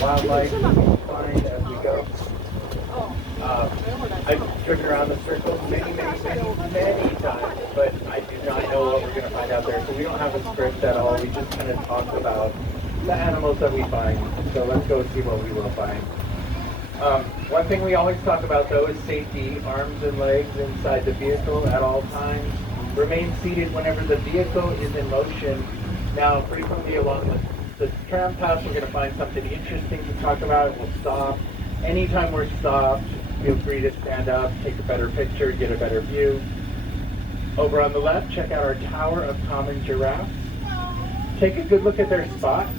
wildlife that we find as we go. I've driven around the circle many times, but I do not know what we're going to find out there. So we don't have a script at all. We just kind of talk about the animals that we find. So let's go see what we will find. One thing we always talk about though is safety, arms and legs inside the vehicle at all times. Remain seated whenever the vehicle is in motion. Now, frequently along the tram path, we're going to find something interesting to talk about. We'll stop. Anytime we're stopped, feel free to stand up, take a better picture, get a better view. Over on the left, check out our tower of common giraffes. Take a good look at their spots.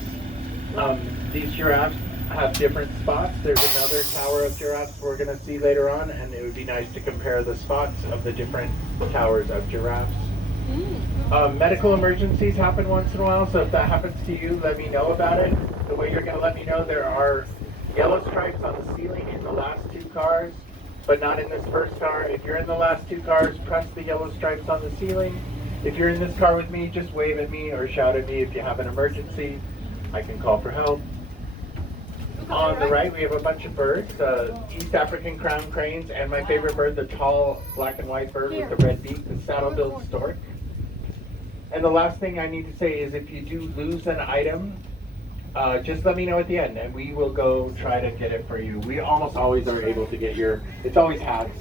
These giraffes have different spots. There's another tower of giraffes we're going to see later on, and it would be nice to compare the spots of the different towers of giraffes. Medical emergencies happen once in a while, so if that happens to you, let me know about it. The way you're going to let me know, there are yellow stripes on the ceiling in the last two cars, but not in this first car. If you're in the last two cars, press the yellow stripes on the ceiling. If you're in this car with me, just wave at me or shout at me if you have an emergency. I can call for help. On the right, we have a bunch of birds, East African crown cranes, and my favorite bird, the tall black and white bird with the red beak, the saddle-billed stork. And the last thing I need to say is if you do lose an item, just let me know at the end, and we will go try to get it for you. We almost always are able to get it's always hats,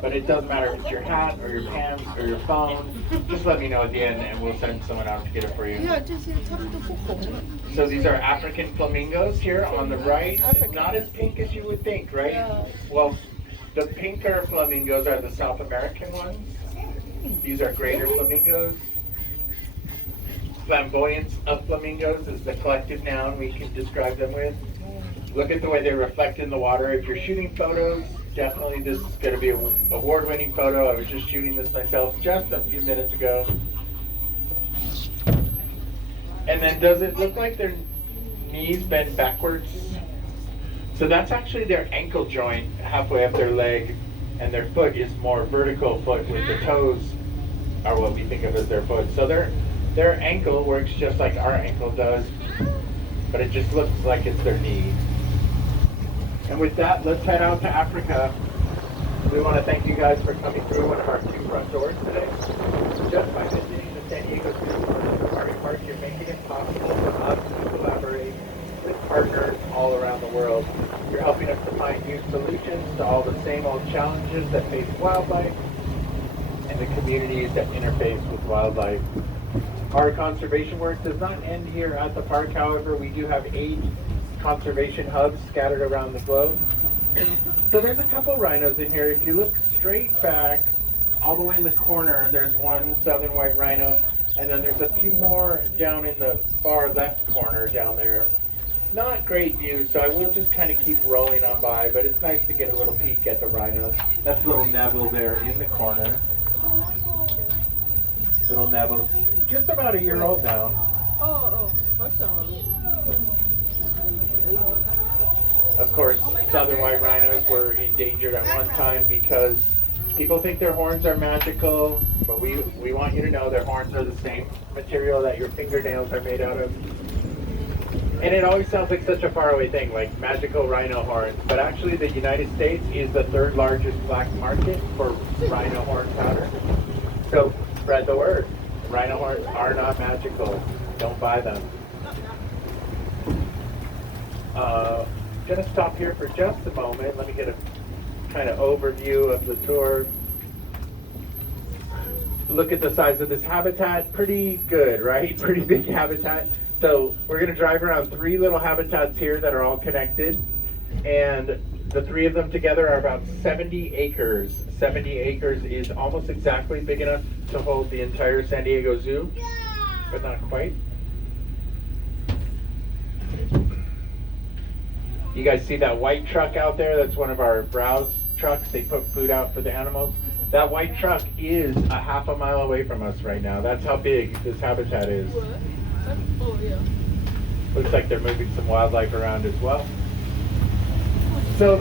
but it doesn't matter if it's your hat or your pants or your phone. Just let me know at the end, and we'll send someone out to get it for you. So these are African flamingos here on the right. Not as pink as you would think, right? Well, the pinker flamingos are the South American ones. These are greater flamingos. Flamboyance of flamingos is the collective noun we can describe them with. Look at the way they reflect in the water. If you're shooting photos, definitely this is going to be an award-winning photo. I was just shooting this myself just a few minutes ago. And then does it look like their knees bend backwards? So that's actually their ankle joint halfway up their leg, and their foot is more vertical foot with the toes are what we think of as their foot. So their ankle works just like our ankle does, but it just looks like it's their knee. And with that, let's head out to Africa. We want to thank you guys for coming through one of our two front doors today. Just by visiting the San Diego Safari Park, you're making it possible for us to collaborate with partners all around the world. You're helping us to find new solutions to all the same old challenges that face wildlife and the communities that interface with wildlife. Our conservation work does not end here at the park, however. We do have 8 conservation hubs scattered around the globe. So there's a couple rhinos in here. If you look straight back, all the way in the corner, there's one southern white rhino, and then there's a few more down in the far left corner down there. Not great view, so I will just kind of keep rolling on by, but it's nice to get a little peek at the rhinos. That's little Neville there in the corner. Little Neville, just about a year old now. Of course, southern white rhinos were endangered at one time because people think their horns are magical, but we want you to know their horns are the same material that your fingernails are made out of. And it always sounds like such a faraway thing, like magical rhino horns, but actually the United States is the 3rd largest black market for rhino horn powder. So spread the word. Rhino horns are not magical. Don't buy them. Gonna stop here for just a moment. Let me get a kind of overview of the tour. Look at the size of this habitat. Pretty good, right? Pretty big habitat. So we're gonna drive around 3 little habitats here that are all connected. And the 3 of them together are about 70 acres. 70 acres is almost exactly big enough to hold the entire San Diego Zoo, but not quite. You guys see that white truck out there? That's one of our browse trucks. They put food out for the animals. That white truck is a half a mile away from us right now. That's how big this habitat is. Looks like they're moving some wildlife around as well. So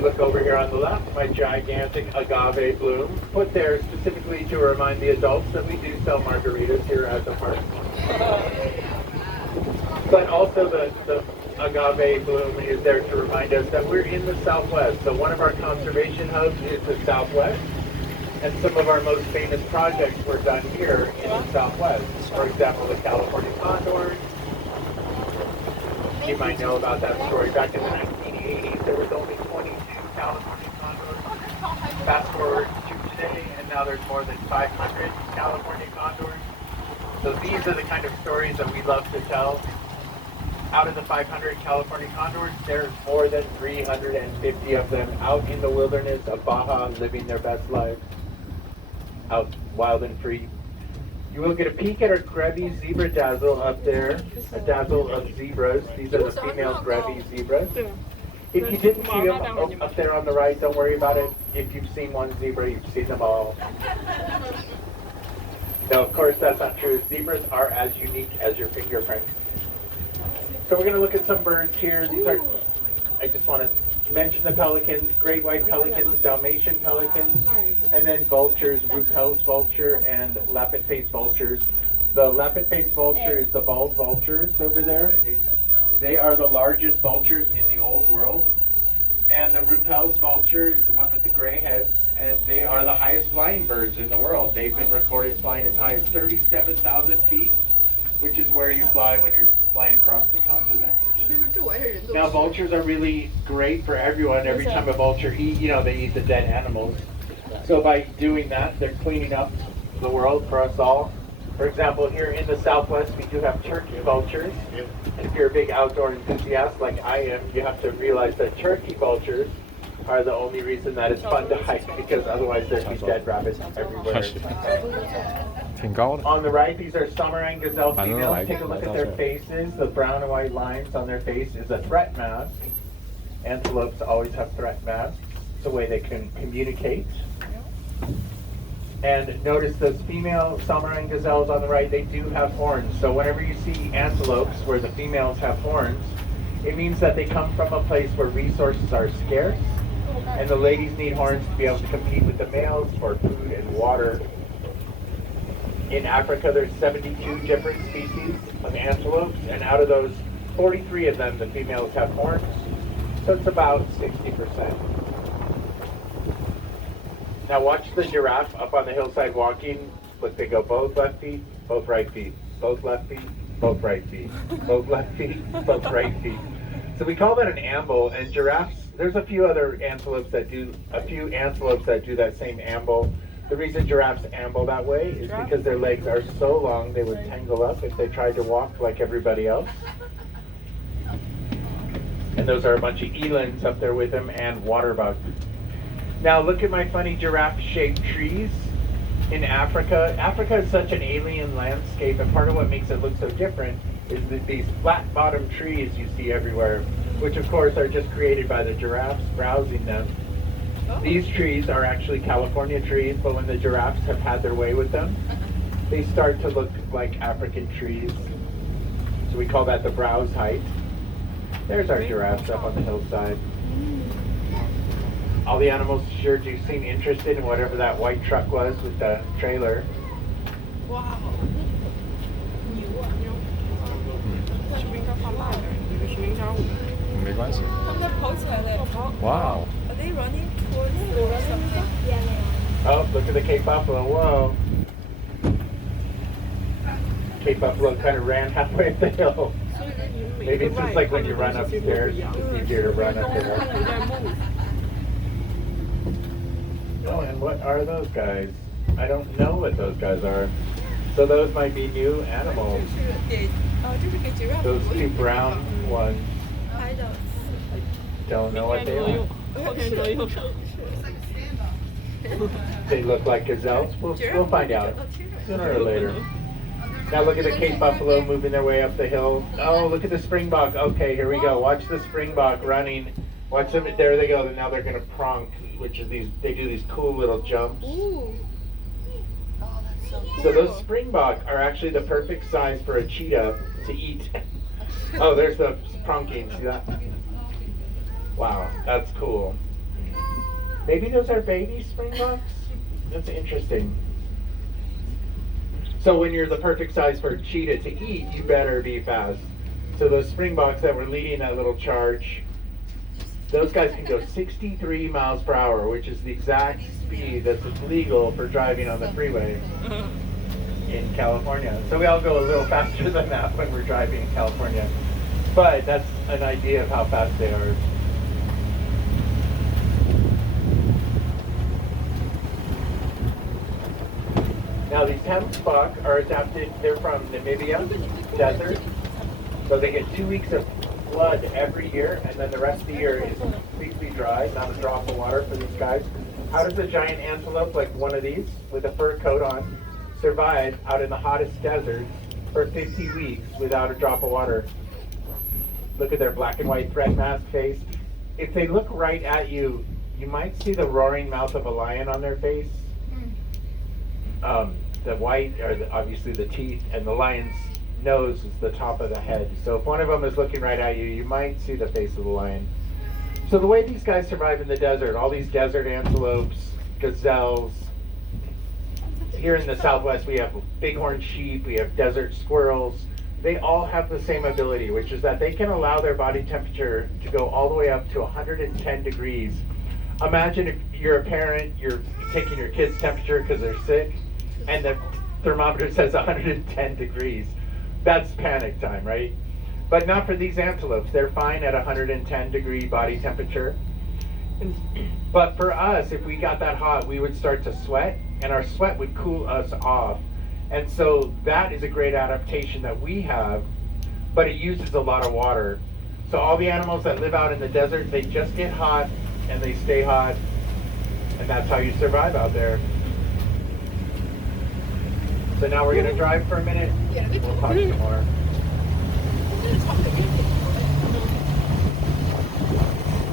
look over here on the left, my gigantic agave bloom, put there specifically to remind the adults that we do sell margaritas here at the park. But also the agave bloom is there to remind us that we're in the Southwest. So one of our conservation hubs is the Southwest. And some of our most famous projects were done here in the Southwest. For example, the California condors. You might know about that story. Back in the 1980s, there was only 22 California condors. Fast forward to today, and now there's more than 500 California condors. So these are the kind of stories that we love to tell. Out of the 500 California condors, there's more than 350 of them out in the wilderness of Baja, living their best lives, out wild and free. You will get a peek at our grevy zebra dazzle up there, a dazzle of zebras. These are the female grevy zebras. If you didn't see them up there on the right, don't worry about it. If you've seen one zebra, you've seen them all. No, of course that's not true. Zebras are as unique as your fingerprints. So we're going to look at some birds here. These are, I just want to mention the pelicans, great white pelicans, Dalmatian pelicans, and then vultures, Ruppel's vulture and lappet-faced vultures. The lappet-faced vulture is the bald vultures over there. They are the largest vultures in the old world. And the Ruppel's vulture is the one with the gray heads, and they are the highest flying birds in the world. They've been recorded flying as high as 37,000 feet, which is where you fly when you're flying across the continent. Now vultures are really great for everyone. Every time a vulture eats, they eat the dead animals. So by doing that, they're cleaning up the world for us all. For example, here in the Southwest, we do have turkey vultures. And if you're a big outdoor enthusiast like I am, you have to realize that turkey vultures are the only reason that it's fun to hike, because otherwise there'd be dead rabbits everywhere. On the right, these are Samarang gazelle females. Take a look at their faces. The brown and white lines on their face is a threat mask. Antelopes always have threat masks. It's a way they can communicate. And notice those female Samarang gazelles on the right, they do have horns. So whenever you see antelopes where the females have horns, it means that they come from a place where resources are scarce, and the ladies need horns to be able to compete with the males for food and water. In Africa, there's 72 different species of antelopes, and out of those, 43 of them, the females have horns. So it's about 60%. Now watch the giraffe up on the hillside walking. Look, they go both left feet, both right feet, both left feet, both right feet, both left feet, both right feet. So we call that an amble, and giraffes, there's a few antelopes that do that same amble. The reason giraffes amble that way is because their legs are so long they would tangle up if they tried to walk like everybody else. And those are a bunch of elands up there with them and water bugs. Now look at my funny giraffe-shaped trees in Africa. Africa is such an alien landscape, and part of what makes it look so different is that these flat-bottomed trees you see everywhere, which of course are just created by the giraffes browsing them. These trees are actually California trees, but when the giraffes have had their way with them, they start to look like African trees. So we call that the browse height. There's our giraffes up on the hillside. All the animals sure do seem interested in whatever that white truck was with the trailer. Wow. Wow. Are they running towards something? Oh, look at the Cape Buffalo. Whoa. Cape Buffalo kind of ran halfway up the hill. Maybe it's just like when you run upstairs, it's easier to run up the hill. Oh, and what are those guys? I don't know what those guys are. So those might be new animals. Those two brown ones. I Don't know what they are. They look like gazelles. We'll find out sooner or later. Now look at the Cape Buffalo moving their way up the hill. Oh, look at the springbok. Okay, here we go. Watch the springbok running. Watch them. There they go. Now they're going to pronk, which is they do these cool little jumps. Ooh. Oh, that's so cool. So those springbok are actually the perfect size for a cheetah to eat. Oh, there's the pronking. See that? Wow, that's cool. Maybe those are baby springboks? That's interesting. So when you're the perfect size for a cheetah to eat, you better be fast. So those springboks that were leading that little charge, those guys can go 63 miles per hour, which is the exact speed that's legal for driving on the freeway in California. So we all go a little faster than that when we're driving in California. But that's an idea of how fast they are. Now these hemsbok are adapted, they're from Namibia desert. So they get 2 weeks of flood every year, and then the rest of the year is completely dry, not a drop of water for these guys. How does a giant antelope like one of these with a fur coat on survive out in the hottest desert for 50 weeks without a drop of water? Look at their black and white thread mask face. If they look right at you, you might see the roaring mouth of a lion on their face. The white are obviously the teeth, and the lion's nose is the top of the head. So if one of them is looking right at you, you might see the face of the lion. So the way these guys survive in the desert, all these desert antelopes, gazelles. Here in the Southwest, we have bighorn sheep, we have desert squirrels. They all have the same ability, which is that they can allow their body temperature to go all the way up to 110 degrees. Imagine if you're a parent, you're taking your kid's temperature because they're sick, and the thermometer says 110 degrees. That's panic time, right? But not for these antelopes. They're fine at 110 degree body temperature. But for us, if we got that hot, we would start to sweat, and our sweat would cool us off. And so that is a great adaptation that we have, but it uses a lot of water. So all the animals that live out in the desert, they just get hot and they stay hot, and that's how you survive out there. So now we're gonna drive for a minute. We'll talk some more.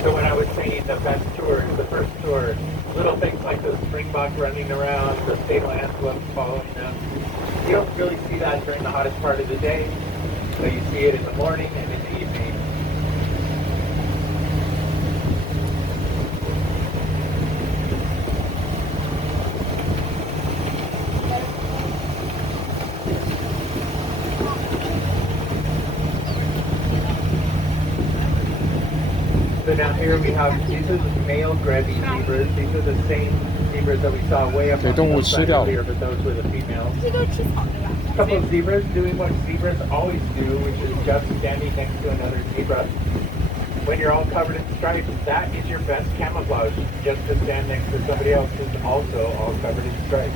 So when I was saying the best tour, the first tour, little things like the springbok running around, the stable antelopes following them, you don't really see that during the hottest part of the day. So you see it in the morning and in the evening. So now here we have, these are the male grazing zebras. These are the same zebras that we saw way up on the hillside earlier, but those were the females. A couple of zebras doing what zebras always do, which is just standing next to another zebra. When you're all covered in stripes, that is your best camouflage, just to stand next to somebody else who's also all covered in stripes.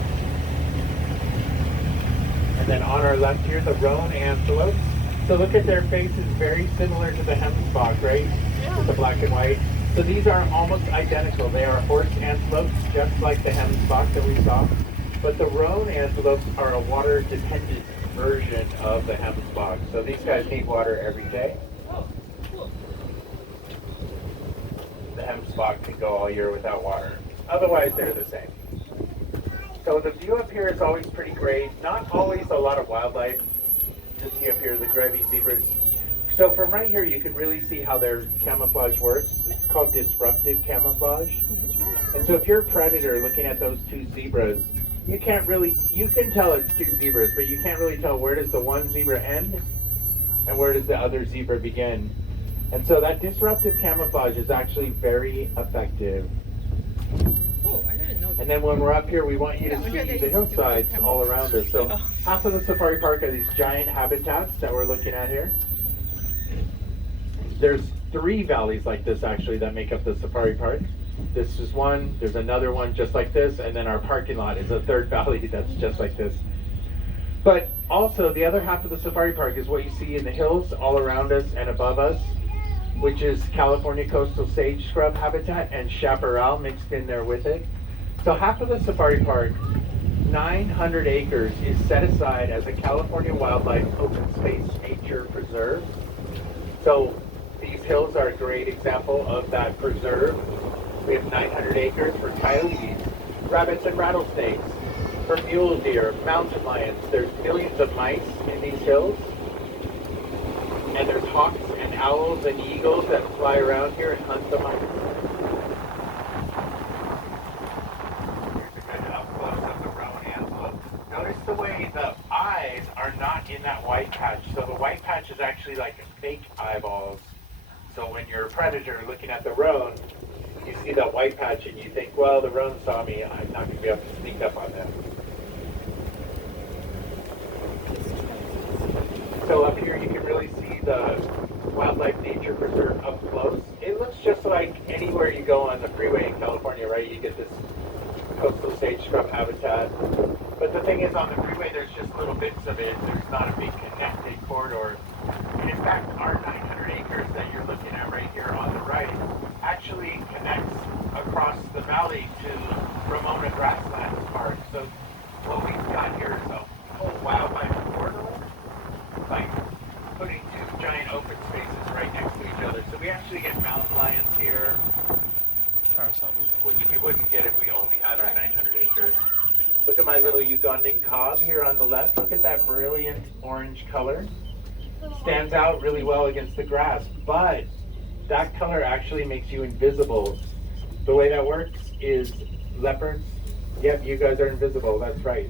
And then on our left here, the roan antelopes. So look at their faces, very similar to the hemsbok, right? With the black and white. So these are almost identical. They are horse antelopes, just like the hemsbok that we saw. But the roan antelopes are a water-dependent version of the hemsbok. So these guys need water every day. The hemsbok can go all year without water. Otherwise, they're the same. So the view up here is always pretty great. Not always a lot of wildlife to see up here, the gravy zebras. So from right here, you can really see how their camouflage works. It's called disruptive camouflage. And so if you're a predator looking at those two zebras, you can tell it's two zebras, but you can't really tell where does the one zebra end and where does the other zebra begin. And so that disruptive camouflage is actually very effective. Oh, I didn't know that. And then when we're up here, we want you to see the hillsides all around us. So half of the safari park are these giant habitats that we're looking at here. There's 3 valleys like this actually that make up the safari park. This is one, there's another one just like this, and then our parking lot is a 3rd valley that's just like this. But also the other half of the safari park is what you see in the hills all around us and above us, which is California coastal sage scrub habitat and chaparral mixed in there with it. So half of the safari park, 900 acres, is set aside as a California Wildlife Open Space Nature Preserve. So these hills are a great example of that preserve. We have 900 acres for coyotes, rabbits and rattlesnakes, for mule deer, mountain lions. There's millions of mice in these hills. And there's hawks and owls and eagles that fly around here and hunt the mice. Here's a good up close of the roan antelope. Notice the way the eyes are not in that white patch. So the white patch is actually like fake eyeballs. So when you're a predator looking at the roan, you see that white patch and you think, well, the roan saw me, I'm not going to be able to sneak up on them. So up here you can really see the Wildlife Nature Preserve up close. It looks just like anywhere you go on the freeway in California, right? You get this coastal sage scrub habitat. But the thing is, on the freeway, there's just little bits of it. There's not a big connected corridor. And in fact, our 900 acres that you're looking at right here on the right actually connects across the valley to Ramona Grasslands Park. So what we've got here is a whole wildlife corridor, like putting two giant open spaces right next to each other. So we actually get mountain lions here, which you wouldn't get if we only had our 900 acres. Look at my little Ugandan cob here on the left. Look at that brilliant orange color. Stands out really well against the grass, but that color actually makes you invisible. The way that works is leopards, yep, you guys are invisible, that's right.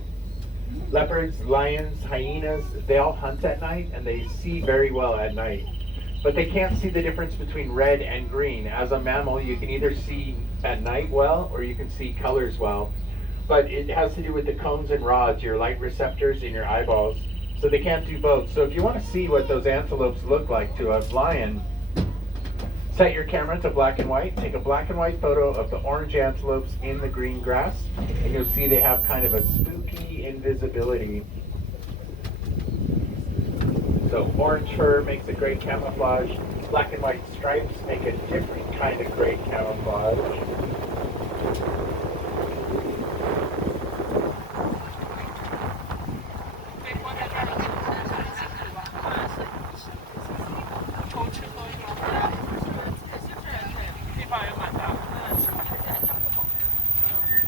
Leopards, lions, hyenas, they all hunt at night and they see very well at night. But they can't see the difference between red and green. As a mammal, you can either see at night well or you can see colors well. But it has to do with the cones and rods, your light receptors in your eyeballs. So they can't do both. So if you want to see what those antelopes look like to a lion, set your camera to black and white, take a black and white photo of the orange antelopes in the green grass, and you'll see they have kind of a spooky invisibility. So orange fur makes a great camouflage. Black and white stripes make a different kind of great camouflage.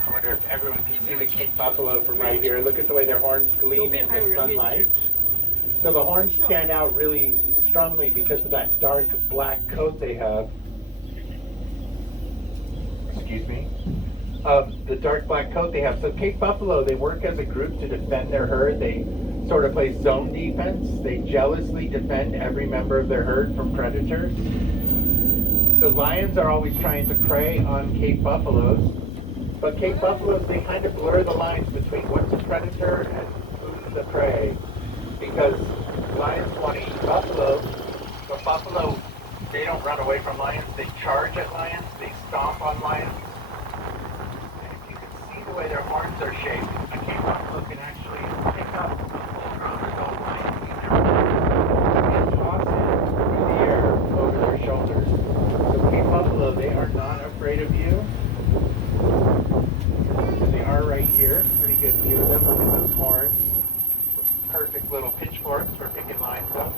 I wonder if everyone can see the king buffalo from right here. Look at the way their horns gleam in the sunlight. So the horns stand out really strongly because of that dark black coat they have. Excuse me. The dark black coat they have. So Cape buffalo, they work as a group to defend their herd. They sort of play zone defense. They jealously defend every member of their herd from predators. The lions are always trying to prey on Cape buffaloes, but Cape buffaloes, they kind of blur the lines between what's a predator and who's the prey, because lions want to eat buffalo, but buffalo, they don't run away from lions, they charge at lions, they stomp on lions. And if you can see the way their horns are shaped, a Cape buffalo can actually pick up a full-grown adult lion and toss it through the air over their shoulders. Cape buffalo, they are not afraid of you. They are right here. Pretty good view of them. Look at those horns. Perfect little pitchforks for picking lines up.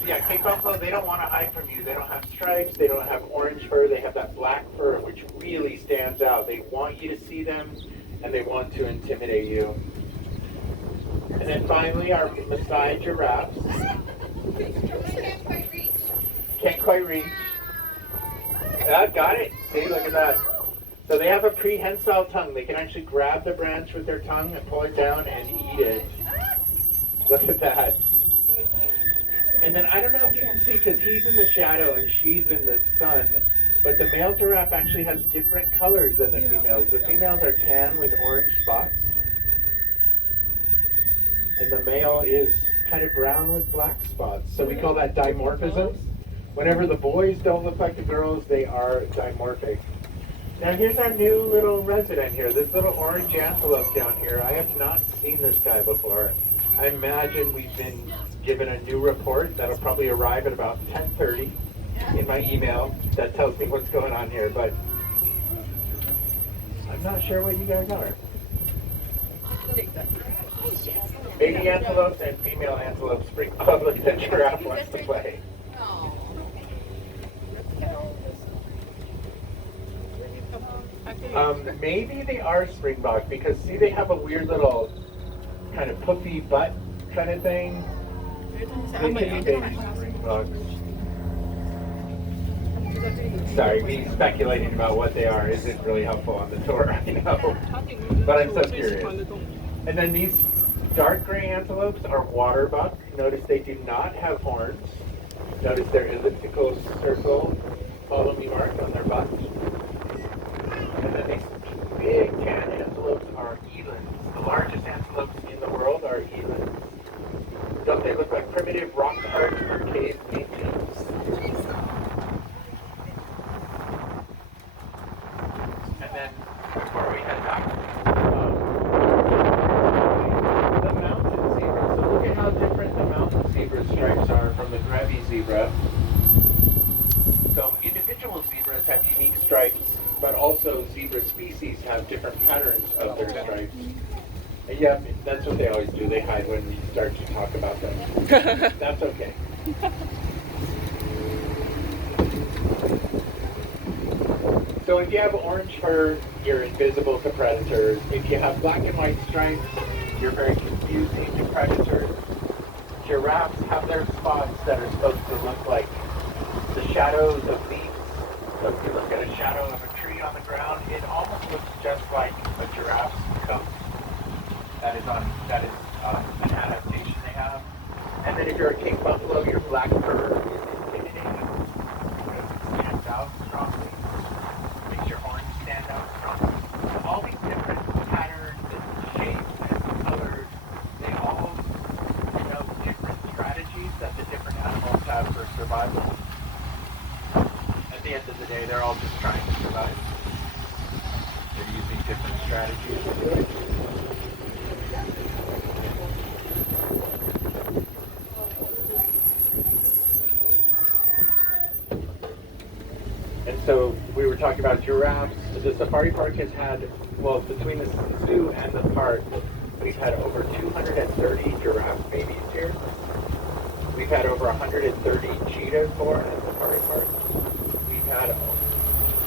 So yeah, Cape buffalo, they don't want to hide from you. They don't have stripes. They don't have orange fur. They have that black fur, which really stands out. They want you to see them, and they want to intimidate you. And then finally, our Maasai giraffes. Can't quite reach. Yeah, got it. See, look at that. So they have a prehensile tongue. They can actually grab the branch with their tongue and pull it down and eat it. Look at that. And then I don't know if you can see, because he's in the shadow and she's in the sun, but the male giraffe actually has different colors than the females. The females are tan with orange spots, and the male is kind of brown with black spots. So we call that dimorphism. Whenever the boys don't look like the girls, they are dimorphic. Now here's our new little resident here, this little orange antelope down here. I have not seen this guy before. I imagine we've been given a new report that'll probably arrive at about 10:30 in my email that tells me what's going on here, but I'm not sure what you guys are. Baby antelopes and female antelopes spring. Oh, look, the giraffe wants to play. Maybe they are springbok because see they have a weird little kind of puffy butt kind of thing. They can be baby springboks. Sorry, me speculating about what they are isn't really helpful on the tour, I know. But I'm so curious. And then these Dark gray antelopes are water buck. Notice they do not have horns. Notice their elliptical circle, follow me mark on their butt. And then these big tan antelopes are elands. The largest antelopes in the world are elands. Don't they look like primitive rock art or cave paintings? And then before we head back, the mountain zebra. So look at how different the mountain zebra stripes are from the grevy zebra. So individual zebras have unique stripes, but also zebra species have different patterns of their stripes. And yeah, that's what they always do. They hide when we start to talk about them. That's okay. So if you have orange fur, you're invisible to predators. If you have black and white stripes, you're very confusing to predators. Giraffes have their spots that are supposed to look like the shadows of leaves. So if you look at a shadow of a tree on the ground, it almost looks just like a giraffe's coat. That is an adaptation they have. And then if you're a king buffalo, your black fur is intimidating because it stands out strongly. Makes your horns stand out strongly. All these different patterns and shapes and colors, they all denote different strategies that the different animals have for survival. At the end of the day, they're all just trying to survive. They're using different strategies to do it. And so we were talking about giraffes. The safari park has had, well, between the zoo and the park, we've had over 230 giraffe babies here. We've had over 130 cheetahs born at the safari park.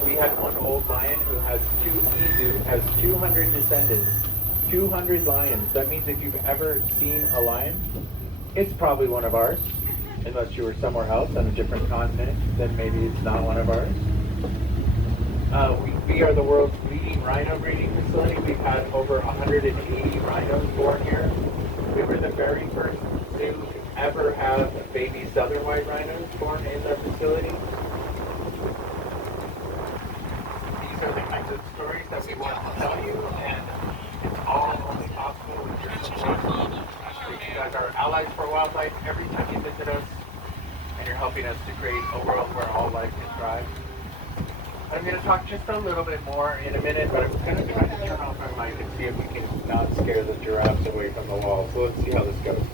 We had one old lion who has has 200 descendants. 200 lions. That means if you've ever seen a lion, it's probably one of ours. Unless you were somewhere else on a different continent, then maybe it's not one of ours. We are the world's leading rhino breeding facility. We've had over 180 rhinos born here. We were the very first zoo to ever have baby southern white rhinos born in their facility. These are the kinds of stories that we want to tell you, and it's all only possible with your support. You guys are allies for wildlife every time you visit us, and you're helping us to create a world where all life can thrive. I'm going to talk just a little bit more in a minute, but I'm going to try to turn off my mic and see if we can not scare the giraffes away from the wall. So let's see how this goes.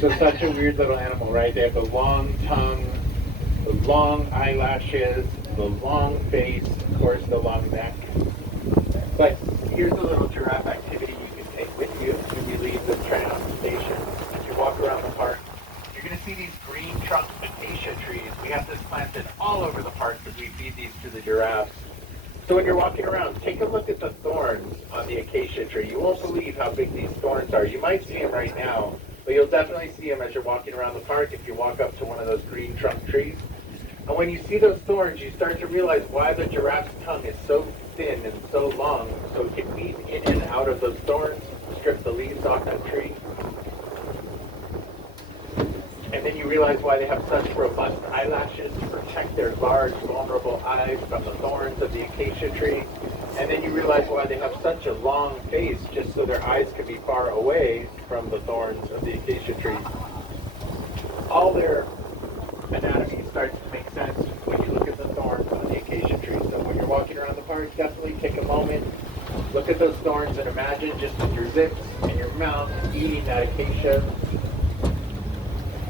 So such a weird little animal, right? They have the long tongue, the long eyelashes, the long face, of course the long neck. But here's a little giraffe activity you can take with you when you leave the tram station. As you walk around the park, you're going to see these green trunk acacia trees. We have this planted all over the park because we feed these to the giraffes. So when you're walking around, take a look at the thorns on the acacia tree. You won't believe how big these thorns are. You might see them right now, but you'll definitely see them as you're walking around the park if you walk up to one of those green trunk trees. And when you see those thorns, you start to realize why the giraffe's tongue is so thin and so long, so it can weave in and out of those thorns, strip the leaves off the tree. And then you realize why they have such robust eyelashes to protect their large, vulnerable eyes from the thorns of the acacia tree. And then you realize why they have such a long face, just so their eyes can be far away from the thorns of the acacia tree. All their anatomy starts to make sense when you look at the thorns on the acacia tree. So when you're walking around the park, definitely take a moment, look at those thorns, and imagine just with your zips and your mouth eating that acacia.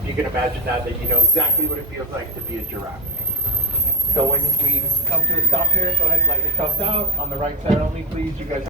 If you can imagine that, then you know exactly what it feels like to be a giraffe. So when we come to a stop here, go ahead and let yourselves out. On the right side only, please. You guys